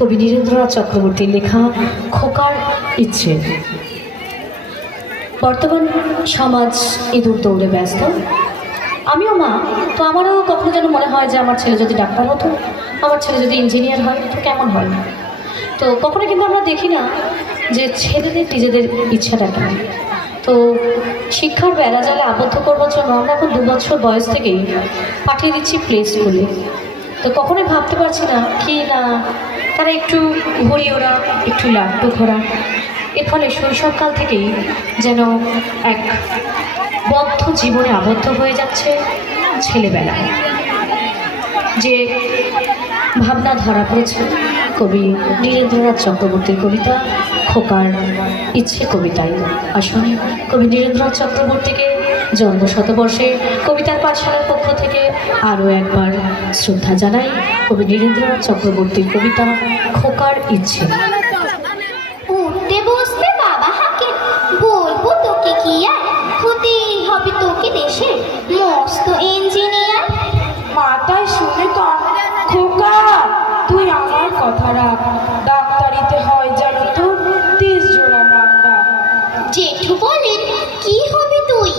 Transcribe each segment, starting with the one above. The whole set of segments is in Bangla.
কবি নীরেন্দ্রনাথ চক্রবর্তীর লেখা খোকার ইচ্ছে। বর্তমান সমাজ ইঁদুর দৌড়ে ব্যস্ত। আমিও মা, তো আমারও কখনো যেন মনে হয় যে আমার ছেলে যদি ডাক্তার হতো, আমার ছেলে যদি ইঞ্জিনিয়ার হয়, তো কেমন হয়? তো কখনো কিন্তু আমরা দেখি না যে ছেলেদের নিজেদের ইচ্ছাটা কেন তো শিক্ষার বেড়া জালে আবদ্ধ করবার জন্য আমরা এখন দু বছর বয়স থেকেই পাঠিয়ে দিচ্ছি প্লে স্কুলে। তো কখনোই ভাবতে পারছি না কি না তারা একটু ঘুরি ওরা, একটু লাড্ডু ঘোরা। এর ফলে শৈশবকাল থেকেই যেন এক বদ্ধ জীবনে আবদ্ধ হয়ে যাচ্ছে ছেলেবেলায় যে ভাবনা ধরা পড়েছে কবি নীরেন্দ্রনাথ চক্রবর্তীর কবিতা, খোকার ইচ্ছে কবিতায় আসুন। কবি নীরেন্দ্রনাথ চক্রবর্তীকে জন্ম শতবর্ষে কবিতার পাঠশালার পক্ষ থেকে আরও একবার শ্রদ্ধা জানাই কবি নীরেন্দ্রনাথ চক্রবর্তীর কবিতা খোকার ইচ্ছে। উঠতে বসতে বাবা হাকে বলব তোকে কি আর? হতেই হবে তোকে দেশের মস্ত ইঞ্জিনিয়ার। মাথায় শুনে খোকা তুই আমার কথা রাখ। ডাক্তারিতে হয় তেজ জোড়া নামটা জেঠু বলেন কি হবি তুই?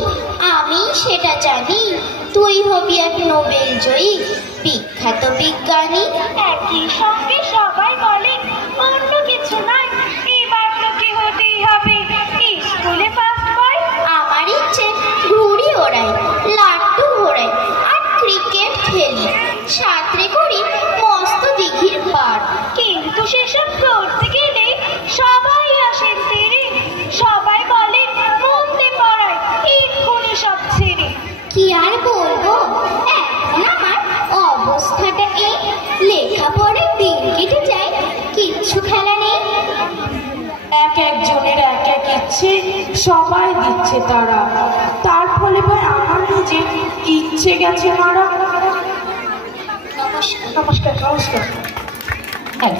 আমি সেটা জানি। নোবেল জয়ী বিখ্যাত বিজ্ঞানী। একই সঙ্গে সবাই বলে, অন্য কিছু নয়, এবার তোকে হতেই হবে। স্কুলে ফার্স্ট বয় আমার ইচ্ছে, ঘুড়ি ওড়াই লাট্টু ঘোড়াই আর ক্রিকেট খেলি। সাঁতরে করি, মস্ত দিঘির পার কিন্তু সেসব করতে এক একজনের এক এক ইচ্ছে সবাই দিচ্ছে তারা। তার ফলে ভাই আমার যে ইচ্ছে গেছে মারা। নমস্কার। নমস্কার নমস্কার। হ্যাঁ।